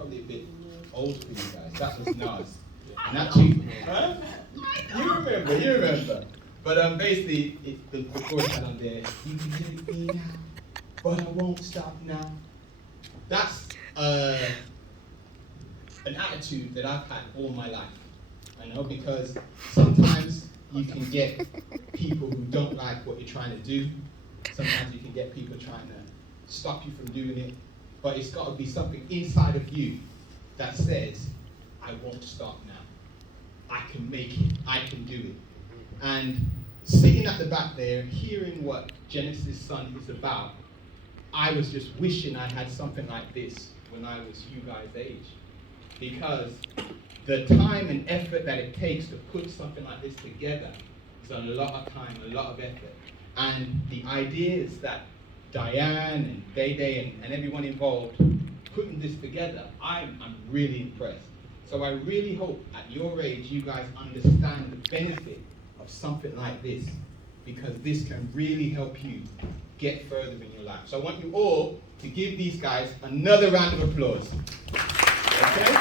probably a bit old for you guys. That was Nas. And actually, huh? You remember. But basically, the chorus had on there, you can take me now, but I won't stop now. That's an attitude that I've had all my life. I know, because sometimes you can get people who don't like what you're trying to do. Sometimes you can get people trying to stop you from doing it. But it's got to be something inside of you that says, I won't stop now. I can make it. I can do it. And sitting at the back there, hearing what Genesis Sun is about, I was just wishing I had something like this when I was you guys' age. Because the time and effort that it takes to put something like this together is a lot of time, a lot of effort. And the ideas that Diane and Day and everyone involved putting this together, I'm really impressed. So I really hope at your age you guys understand the benefit of something like this, because this can really help you get further in your life. So I want you all to give these guys another round of applause. Okay?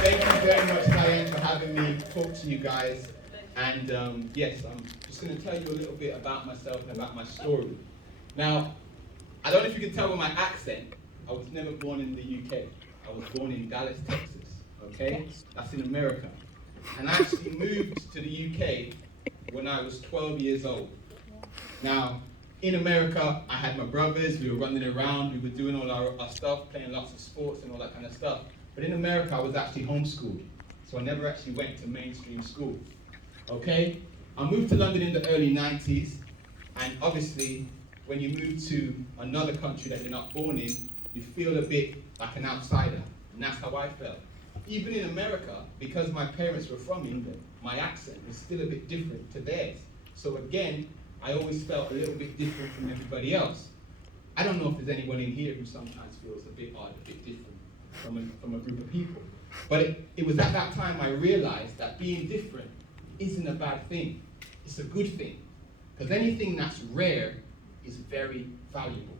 Thank you very much, Diane, for having me talk to you guys. And yes, I'm just going to tell you a little bit about myself and about my story. Now, I don't know if you can tell by my accent, I was never born in the UK. I was born in Dallas, Texas, okay? That's in America. And I actually moved to the UK when I was 12 years old. Now, in America, I had my brothers, we were running around, we were doing all our stuff, playing lots of sports and all that kind of stuff. But in America, I was actually homeschooled. So I never actually went to mainstream school, okay? I moved to London in the early 90s, and obviously, when you move to another country that you're not born in, you feel a bit like an outsider, and that's how I felt. Even in America, because my parents were from England, my accent was still a bit different to theirs. So again, I always felt a little bit different from everybody else. I don't know if there's anyone in here who sometimes feels a bit odd, a bit different from a group of people. But it was at that time I realized that being different isn't a bad thing. It's a good thing. Because anything that's rare is very valuable.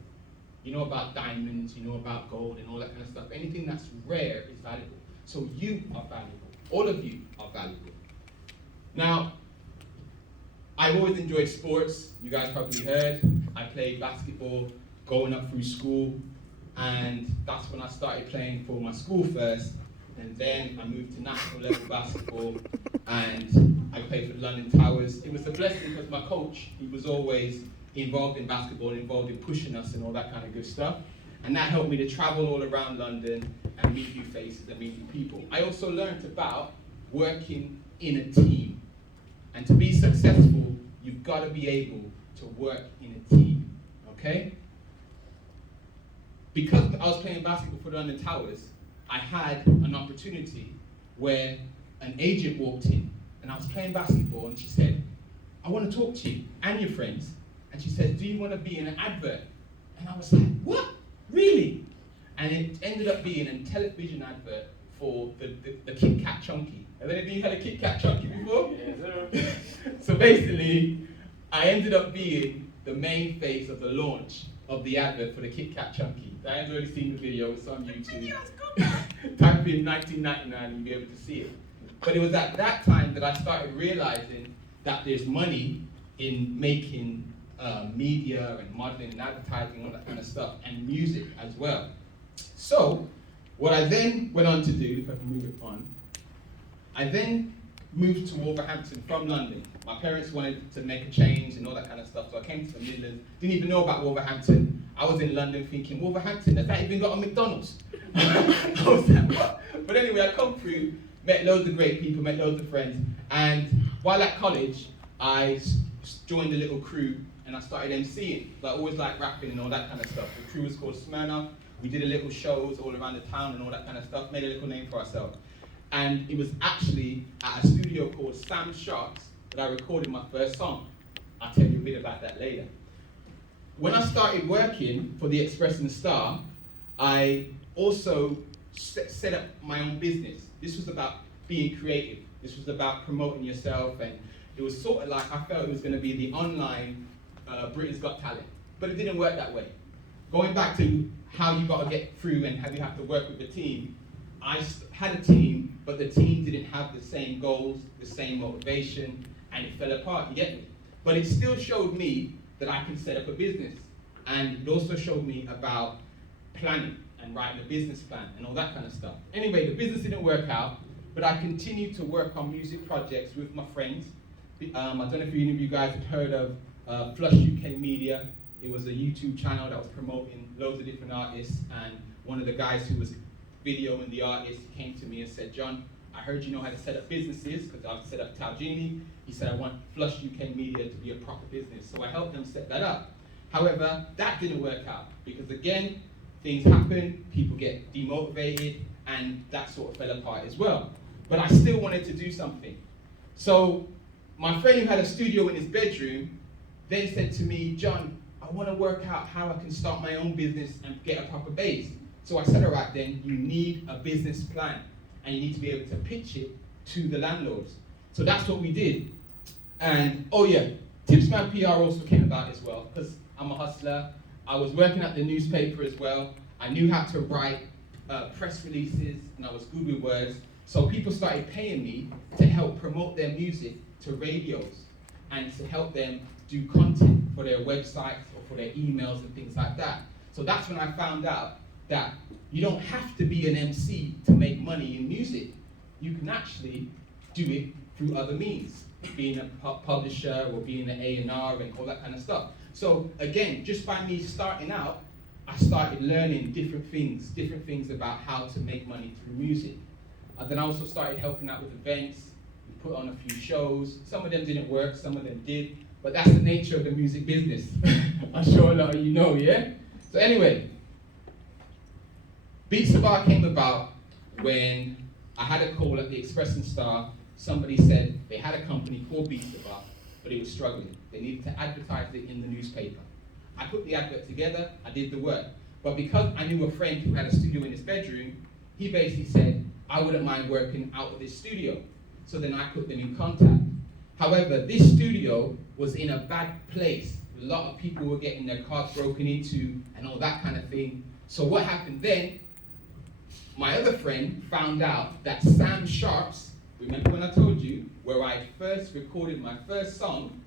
You know about diamonds, you know about gold and all that kind of stuff. Anything that's rare is valuable. So you are valuable. All of you are valuable. Now, I've always enjoyed sports. You guys probably heard. I played basketball going up through school. And that's when I started playing for my school first. And then I moved to national level basketball. And I played for the London Towers. It was a blessing because my coach, he was always involved in basketball, involved in pushing us and all that kind of good stuff. And that helped me to travel all around London and meet new faces and meet new people. I also learned about working in a team. And to be successful, you've got to be able to work in a team, okay? Because I was playing basketball for the London Towers, I had an opportunity where an agent walked in and I was playing basketball and she said, I want to talk to you and your friends. And she said, do you want to be in an advert? And I was like, what? Really? And it ended up being a television advert for the Kit Kat Chunky. Have any of you had a Kit Kat Chunky before? Yes, sir. So basically, I ended up being the main face of the launch of the advert for the Kit Kat Chunky. Diane's already seen the video, it's on YouTube. Type in 1999 and you'll be able to see it. But it was at that time that I started realizing that there's money in making media and modeling and advertising, all that kind of stuff, and music as well. So, what I then went on to do, if I can move it on, I then moved to Wolverhampton from London. My parents wanted to make a change and all that kind of stuff, so I came to the Midlands, didn't even know about Wolverhampton. I was in London thinking, Wolverhampton, has that even got a McDonald's? I was like, what? But anyway, I come through, met loads of great people, met loads of friends, and while at college, I joined a little crew and I started MCing. So I always liked rapping and all that kind of stuff. The crew was called Smyrna. We did a little shows all around the town and all that kind of stuff, made a little name for ourselves. And it was actually at a studio called Sam Sharks that I recorded my first song. I'll tell you a bit about that later. When I started working for the Express and Star, I also set up my own business. This was about being creative. This was about promoting yourself, and it was sort of like I felt it was going to be the online Britain's Got Talent. But it didn't work that way. going back to how you got to get through and how you have to work with the team, had a team, but the team didn't have the same goals, the same motivation, and it fell apart, you get me? But it still showed me that I can set up a business. And it also showed me about planning and writing a business plan and all that kind of stuff. Anyway, the business didn't work out, but I continued to work on music projects with my friends. I don't know if any of you guys had heard of Flush UK Media. It was a YouTube channel that was promoting loads of different artists, and one of the guys who was videoing the artist came to me and said, John, I heard you know how to set up businesses, because I've set up Taljini. He said, I want Flush UK Media to be a proper business. So I helped them set that up. However, that didn't work out, because again, things happen, people get demotivated, and that sort of fell apart as well. But I still wanted to do something. So my friend who had a studio in his bedroom then said to me, John, I want to work out how I can start my own business and get a proper base. So I said, all right then, you need a business plan, and you need to be able to pitch it to the landlords. So that's what we did. And oh yeah, Tipsman PR also came about as well, because I'm a hustler. I was working at the newspaper as well. I knew how to write press releases, and I was good with words. So people started paying me to help promote their music to radios and to help them do content for their websites or for their emails and things like that. So that's when I found out that you don't have to be an MC to make money in music. You can actually do it through other means, being a publisher or being an A&R and all that kind of stuff. So again, just by me starting out, I started learning different things about how to make money through music. And then I also started helping out with events. We put on a few shows. Some of them didn't work, some of them did, but that's the nature of the music business. I'm sure a lot of you know, yeah? So anyway, Beatsabar came about when I had a call at the Express and Star. Somebody said they had a company called Beatsabar, but it was struggling. They needed to advertise it in the newspaper. I put the advert together, I did the work. But because I knew a friend who had a studio in his bedroom, he basically said, I wouldn't mind working out of this studio. So then I put them in contact. However, this studio was in a bad place. A lot of people were getting their cars broken into and all that kind of thing. So what happened then, my other friend found out that Sam Sharp's, remember when I told you, where I first recorded my first song,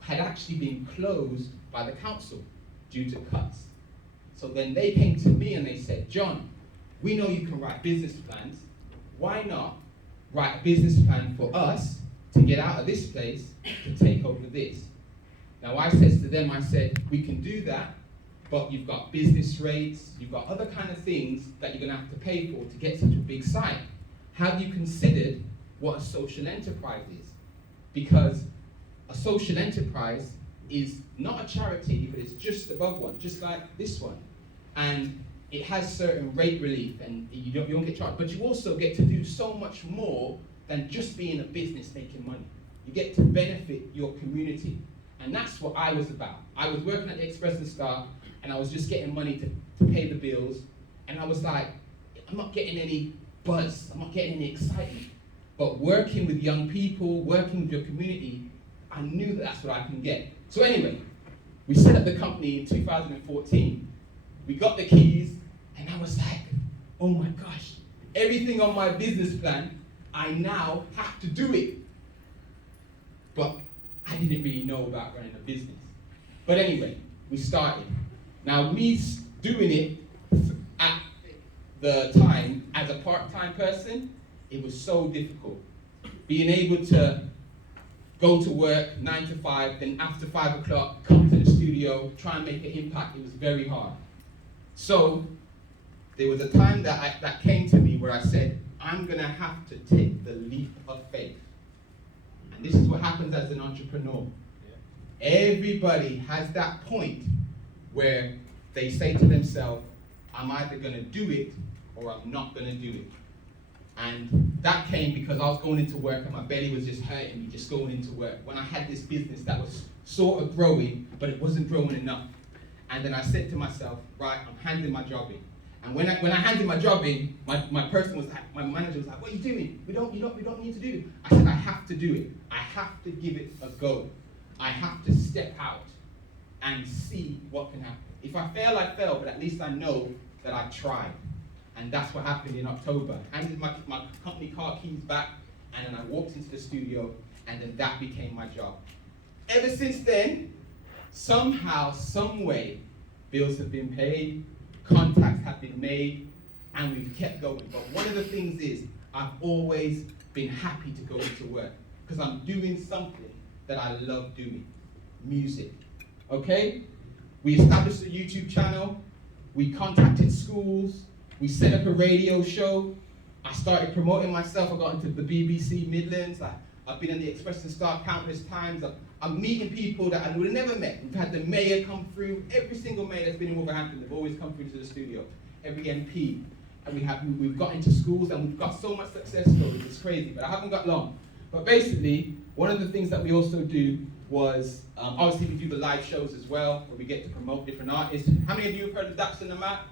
had actually been closed by the council due to cuts. So then they came to me and they said, John, we know you can write business plans. Why not write a business plan for us to get out of this place to take over this? Now I said to them, I said, we can do that, but you've got business rates, you've got other kind of things that you're gonna have to pay for to get such a big site. Have you considered what a social enterprise is? Because a social enterprise is not a charity, but it's just above one, just like this one. And it has certain rate relief, and you don't get charged, but you also get to do so much more than just being a business making money. You get to benefit your community. And that's what I was about. I was working at the Express and Star, and I was just getting money to pay the bills. And I was like, I'm not getting any buzz, I'm not getting any excitement. But working with young people, working with your community, I knew that that's what I can get. So anyway, we set up the company in 2014. We got the keys, and I was like, oh my gosh, everything on my business plan, I now have to do it. But I didn't really know about running a business. But anyway, we started. Now me doing it at the time as a part-time person, it was so difficult. Being able to go to work 9 to 5, then after 5 o'clock, come to the studio, try and make an impact, it was very hard. So there was a time that came to me where I said, I'm gonna have to take the leap of faith. And this is what happens as an entrepreneur. Yeah. Everybody has that point where they say to themselves, I'm either gonna do it or I'm not gonna do it. And that came because I was going into work and my belly was just hurting me, just going into work. When I had this business that was sort of growing, but it wasn't growing enough. And then I said to myself, right, I'm handing my job in. And when I handed my job in, my person was like, my manager was like, what are you doing? We don't need to do it. I said, I have to do it. I have to give it a go. I have to step out and see what can happen. If I fail, I fail, but at least I know that I tried. And that's what happened in October. Handed my company car keys back, and then I walked into the studio, and then that became my job. Ever since then, somehow, some way, bills have been paid, contacts have been made, and we've kept going. But one of the things is, I've always been happy to go into work, because I'm doing something that I love doing, music, okay? We established a YouTube channel, we contacted schools, we set up a radio show, I started promoting myself, I got into the BBC Midlands, I've been in the Express and Star countless times, I'm meeting people that I would have never met. We've had the mayor come through, every single mayor that's been in Wolverhampton, they've always come through to the studio, every MP. And we've got into schools and we've got so much success stories, it's crazy, but I haven't got long. But basically, one of the things that we also do was, obviously we do the live shows as well, where we get to promote different artists. How many of you have heard of Daps on the Map?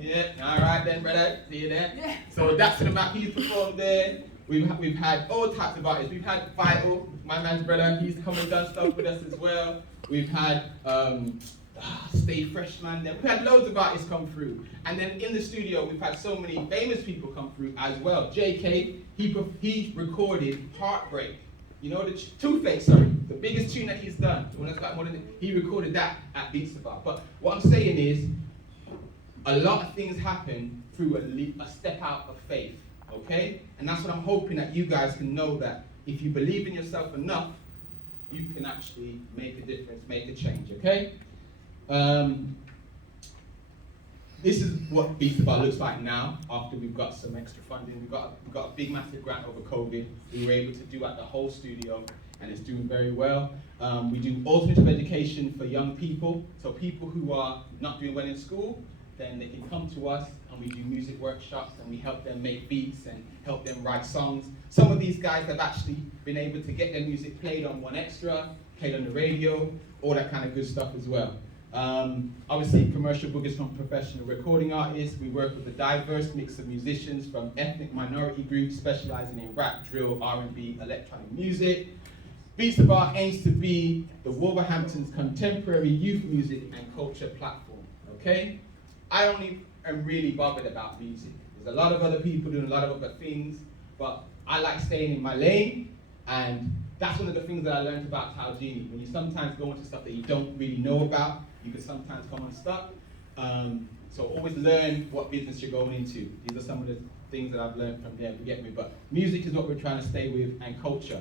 Yeah, all right then, brother, see you there. Yeah. So Daps on the Map, he's performed there. We've had all types of artists. We've had Vital, my man's brother, he's come and done stuff with us as well. We've had Stay Fresh Man there. We've had loads of artists come through. And then in the studio, we've had so many famous people come through as well. JK, he recorded Heartbreak. You know, the Toothache, sorry, the biggest tune that he's done. The one that's got more than he recorded that at Beatsabar. But what I'm saying is, a lot of things happen through a step out of faith, okay? And that's what I'm hoping that you guys can know, that if you believe in yourself enough, you can actually make a difference, make a change, okay? This is what Beatsabar looks like now, after we've got some extra funding. We've got a big, massive grant over COVID. We were able to do at the whole studio, and it's doing very well. We do alternative education for young people, so people who are not doing well in school, then they can come to us, and we do music workshops, and we help them make beats and help them write songs. Some of these guys have actually been able to get their music played on One Extra, played on the radio, all that kind of good stuff as well. Obviously, commercial bookings from professional recording artists. We work with a diverse mix of musicians from ethnic minority groups specializing in rap, drill, R&B, electronic music. Beatsabar aims to be the Wolverhampton's contemporary youth music and culture platform, okay? I only am really bothered about music. There's a lot of other people doing a lot of other things, but I like staying in my lane, and that's one of the things that I learned about Taljini. When you sometimes go into stuff that you don't really know about, you can sometimes come unstuck. So always learn what business you're going into. These are some of the things that I've learned from there, if you get me. But music is what we're trying to stay with, and culture.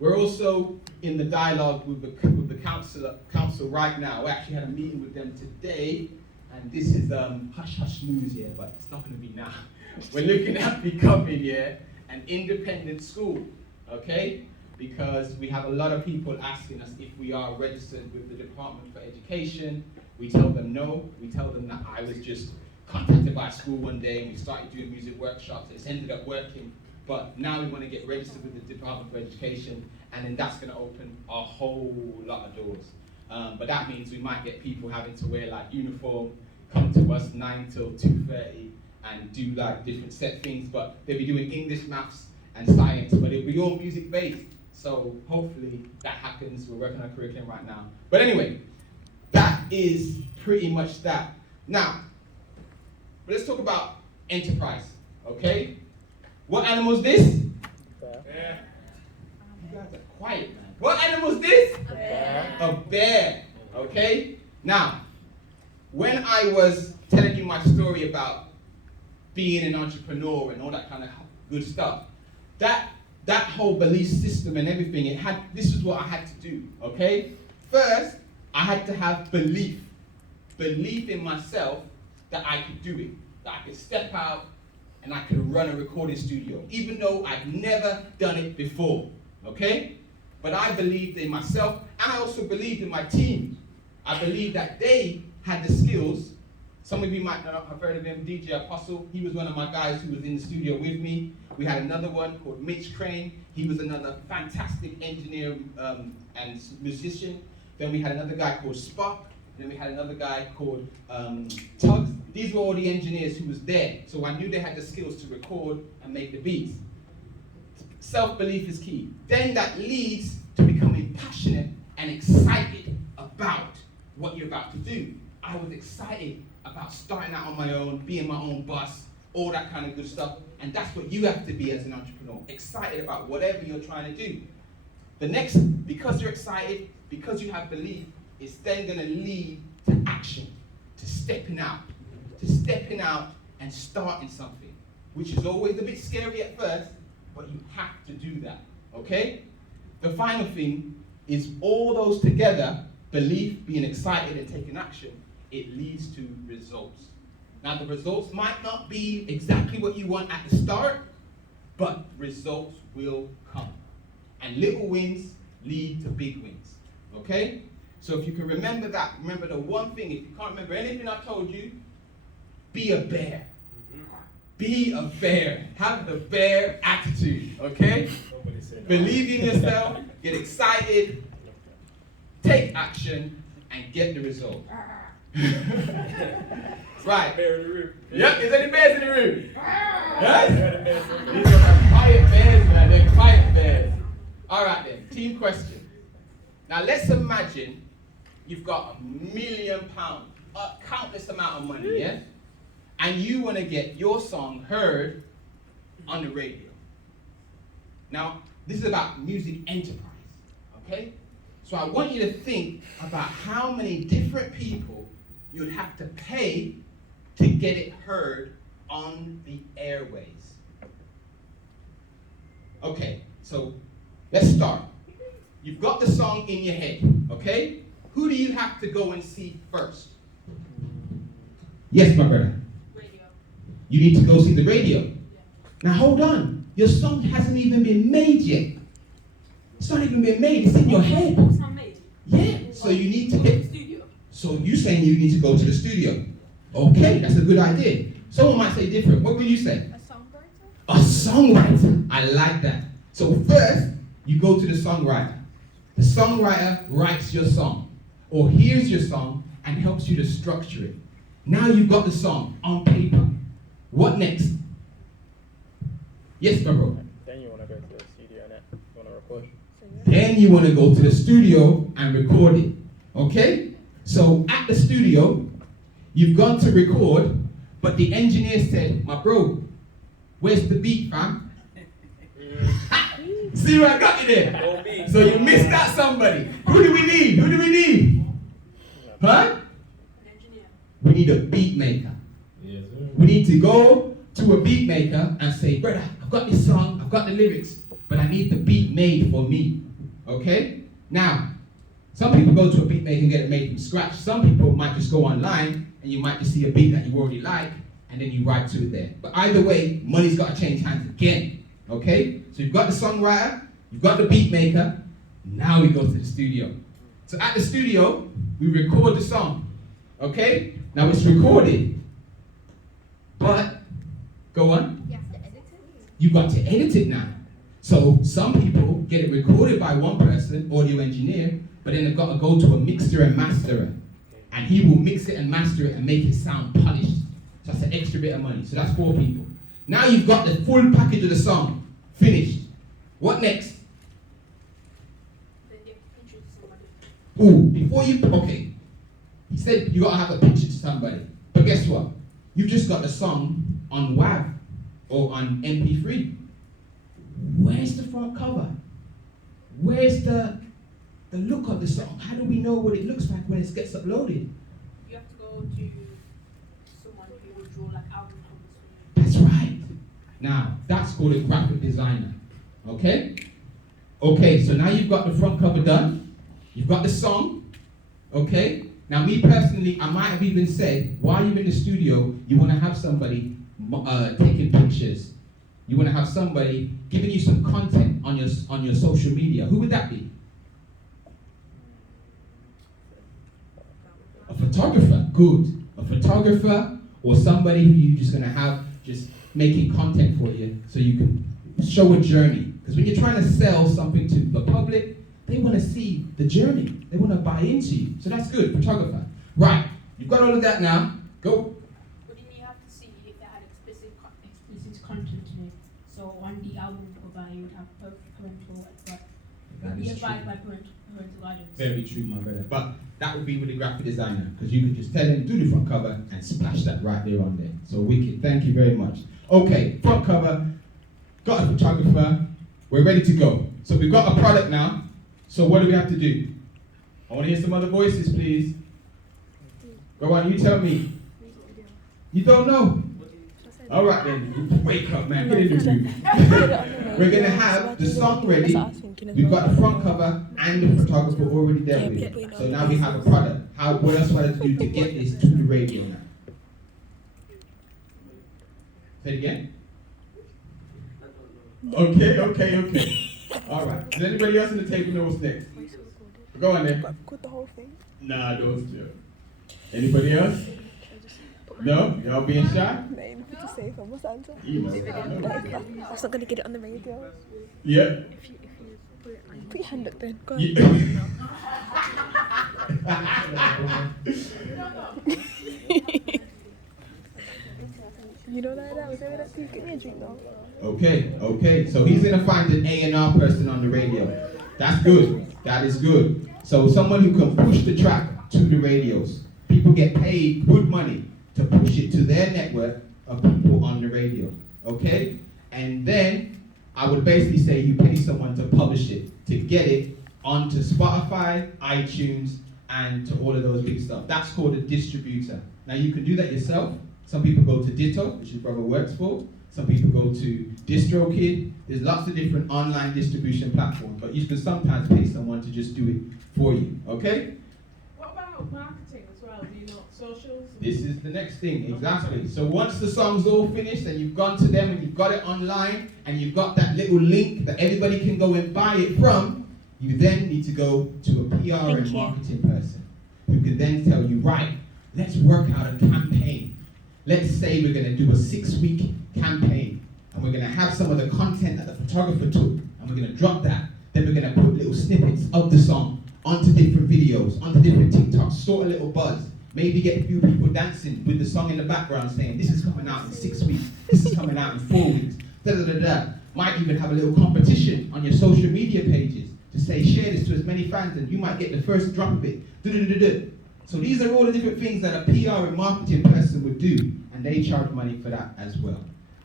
We're also in the dialogue with the council right now. We actually had a meeting with them today, and this is hush-hush news here, but it's not going to be now. We're looking at becoming an independent school, okay? Because we have a lot of people asking us if we are registered with the Department for Education. We tell them no. We tell them that I was just contacted by a school one day and we started doing music workshops. It's ended up working. But now we want to get registered with the Department for Education, and then that's going to open a whole lot of doors. But that means we might get people having to wear like uniform, come to us 9 till 2:30 and do like different set things, but they'll be doing English, maths, and science, but it'll be all music based. So hopefully that happens. We're working on a curriculum right now. But anyway, that is pretty much that. Now, let's talk about enterprise, okay? What animal is this? Bear. You guys are quiet, man. What animal is this? A bear. A bear, okay? Now, when I was telling you my story about being an entrepreneur and all that kind of good stuff, that whole belief system and everything, this is what I had to do, okay? First, I had to have belief in myself that I could do it, that I could step out and I could run a recording studio, even though I've never done it before, okay? But I believed in myself, and I also believed in my team. I believed that they had the skills. Some of you might not have heard of him, DJ Apostle. He was one of my guys who was in the studio with me. We had another one called Mitch Crane. He was another fantastic engineer and musician. Then we had another guy called Spock. Then we had another guy called Tugs. These were all the engineers who was there. So I knew they had the skills to record and make the beats. Self-belief is key. Then that leads to becoming passionate and excited about what you're about to do. I was excited about starting out on my own, being my own boss, all that kind of good stuff. And that's what you have to be as an entrepreneur, excited about whatever you're trying to do. The next, because you're excited, because you have belief, it's then going to lead to action, to stepping out and starting something, which is always a bit scary at first, but you have to do that, okay? The final thing is all those together, belief, being excited and taking action, it leads to results. Now the results might not be exactly what you want at the start, but results will come. And little wins lead to big wins, okay? So if you can remember that, remember the one thing, if you can't remember anything I've told you, be a bear. Be a bear. Have the bear attitude, okay? Believe in yourself, get excited, take action, and get the result. Right. Yep, is any bears in the room? Yes? These are quiet bears, man. They're quiet bears. All right then, team question. Now let's imagine you've got £1 million, a countless amount of money, yeah? And you want to get your song heard on the radio. Now, this is about music enterprise, okay? So I want you to think about how many different people you'd have to pay to get it heard on the airways. Okay, so let's start. You've got the song in your head, okay? Who do you have to go and see first? Yes, my brother. Radio. You need to go see the radio. Yeah. Now hold on. Your song hasn't even been made yet. It's not even been made. It's in your head. It's not made. Yeah. So you need to Go to get. the studio. So you saying you need to go to the studio? Okay, that's a good idea. Someone might say different. What would you say? A songwriter? A songwriter. I like that. So first, you go to the songwriter. The songwriter writes your song, or hears your song and helps you to structure it. Now you've got the song on paper. What next? Yes, bro. Then you want to go to the studio and you want to record. Then you want to go to the studio and record it. Okay? So at the studio, you've gone to record, but the engineer said, my bro, where's the beat, fam? See where I got you there? So you missed out somebody. Who do we need? Who do we need? Huh? An engineer. We need a beat maker. Yes, sir. We need to go to a beat maker and say, brother, I've got this song, I've got the lyrics, but I need the beat made for me. Okay? Now, some people go to a beat maker and get it made from scratch. Some people might just go online and you might just see a beat that you already like and then you write to it there. But either way, money's got to change hands again. Okay? So you've got the songwriter, you've got the beat maker, now we go to the studio. So at the studio, we record the song. Okay? Now it's recorded, but go on. You have to edit it. You got to edit it now. So some people get it recorded by one person, audio engineer, but then they've got to go to a mixer and masterer. And he will mix it and master it and make it sound polished. So that's an extra bit of money. So that's 4 people. Now you've got the full package of the song. Finished. What next? Then you have to introduce somebody. Ooh, before you, okay. He said you gotta have a picture to somebody. But guess what? You've just got the song on WAV or on MP3. Where's the front cover? Where's the look of the song? How do we know what it looks like when it gets uploaded? You have to go to someone who will draw like album covers for you. That's right. Now, that's called a graphic designer. Okay? Okay, so now you've got the front cover done. You've got the song. Okay? Now, me personally, I might have even said, while you're in the studio, you want to have somebody taking pictures. You want to have somebody giving you some content on your social media. Who would that be? A photographer. Good. A photographer or somebody who you're just going to have just making content for you so you can show a journey. Because when you're trying to sell something to the public, they want to see the journey. They want to buy into you. So that's good, photographer. Right, you've got all of that now. Go. But then you have to see if they had explicit content in it. So on the album cover, you would have parental advice. That Be is true. advised by parental guidance. Very true, my brother. But that would be with the graphic designer, because you could just tell him, do the front cover, and splash that right there on there. So wicked, thank you very much. Okay, front cover, got a photographer, we're ready to go. So we've got a product now, so what do we have to do? I want to hear some other voices, please. Go on, you tell me. You don't know? All right then, wake up man, get in the room. We're going to have the song ready. We've got the front cover and the photographer already there with it. So now we have a product. What else do I have to do to get this to the radio now? Say it again. Okay. All right. Does anybody else in the table know what's next? Go on then. Record the whole thing. Nah, don't do it. Anybody else? No? Y'all being shy? No, nothing to say. What's the answer? You know. That's not gonna get it on the radio. Yeah. If you put your hand up then. Go on. You know that was over that too. Get me a drink though. Okay. So he's gonna find an A&R person on the radio. That's good. That is good. So someone who can push the track to the radios. People get paid good money to push it to their network of people on the radio. Okay? And then I would basically say you pay someone to publish it, to get it onto Spotify, iTunes, and to all of those big stuff. That's called a distributor. Now you can do that yourself. Some people go to Ditto, which your brother works for. Some people go to DistroKid. There's lots of different online distribution platforms, but you can sometimes pay someone to just do it for you, okay? What about marketing as well? Do you know socials? This is the next thing, exactly. So once the song's all finished and you've gone to them and you've got it online and you've got that little link that everybody can go and buy it from, you then need to go to a PR and marketing person who can then tell you, right, let's work out a campaign. Let's say we're going to do a 6-week campaign and we're going to have some of the content that the photographer took and we're going to drop that. Then we're going to put little snippets of the song onto different videos, onto different TikToks, sort a little buzz. Maybe get a few people dancing with the song in the background saying, this is coming out in 6 weeks, this is coming out in 4 weeks, da-da-da-da. Might even have a little competition on your social media pages to say, share this to as many fans and you might get the first drop of it. Da-da-da-da-da. So these are all the different things that a PR and marketing person would do, and they charge money for that as well.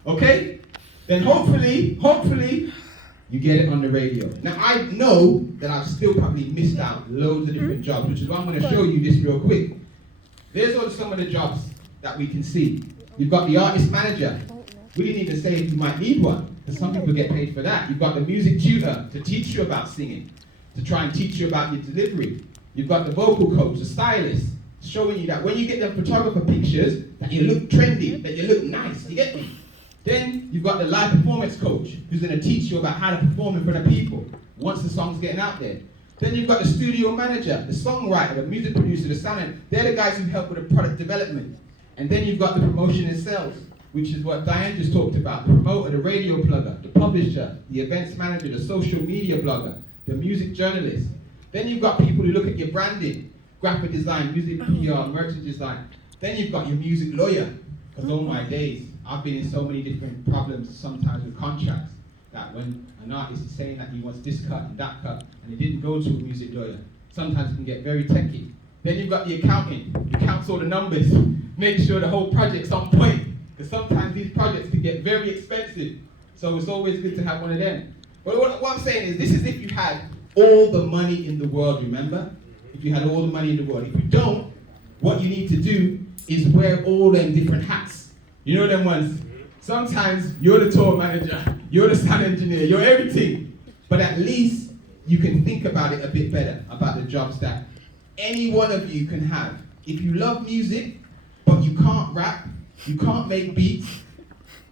Okay? Then hopefully, you get it on the radio. Now I know that I've still probably missed out loads of different jobs, which is why I'm going to show you this real quick. There's all some of the jobs that we can see. You've got the artist manager. We didn't even say if you might need one, because some people get paid for that. You've got the music tutor to teach you about singing, to try and teach you about your delivery. You've got the vocal coach, the stylist, showing you that when you get the photographer pictures, that you look trendy, that you look nice, you get me? Then you've got the live performance coach, who's going to teach you about how to perform in front of people once the song's getting out there. Then you've got the studio manager, the songwriter, the music producer, the sound. They're the guys who help with the product development. And then you've got the promotion and sales, which is what Diane just talked about. The promoter, the radio plugger, the publisher, the events manager, the social media blogger, the music journalist. Then you've got people who look at your branding, graphic design, music PR, merchandise design. Then you've got your music lawyer. Because oh my days, I've been in so many different problems sometimes with contracts that when an artist is saying that he wants this cut and that cut and he didn't go to a music lawyer, sometimes it can get very techy. Then you've got the accounting. He counts all the numbers, make sure the whole project's on point. Because sometimes these projects can get very expensive. So it's always good to have one of them. But what I'm saying is, this is if you had all the money in the world, remember? If you had all the money in the world. If you don't, what you need to do is wear all them different hats. You know them ones? Sometimes you're the tour manager, you're the sound engineer, you're everything. But at least you can think about it a bit better, about the jobs that any one of you can have. If you love music, but you can't rap, you can't make beats,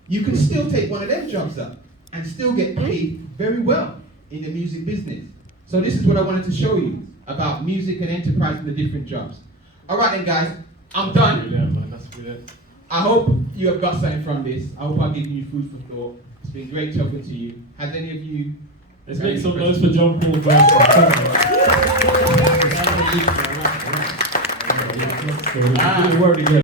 you can still take one of them jobs up and still get paid very well in the music business. So this is what I wanted to show you about music and enterprise and the different jobs. All right then guys, I'm done. Yeah, man, that's brilliant. I hope you have got something from this. I hope I've given you food for thought. It's been great talking to you. Has any of you... Let's make some noise for John Paul first.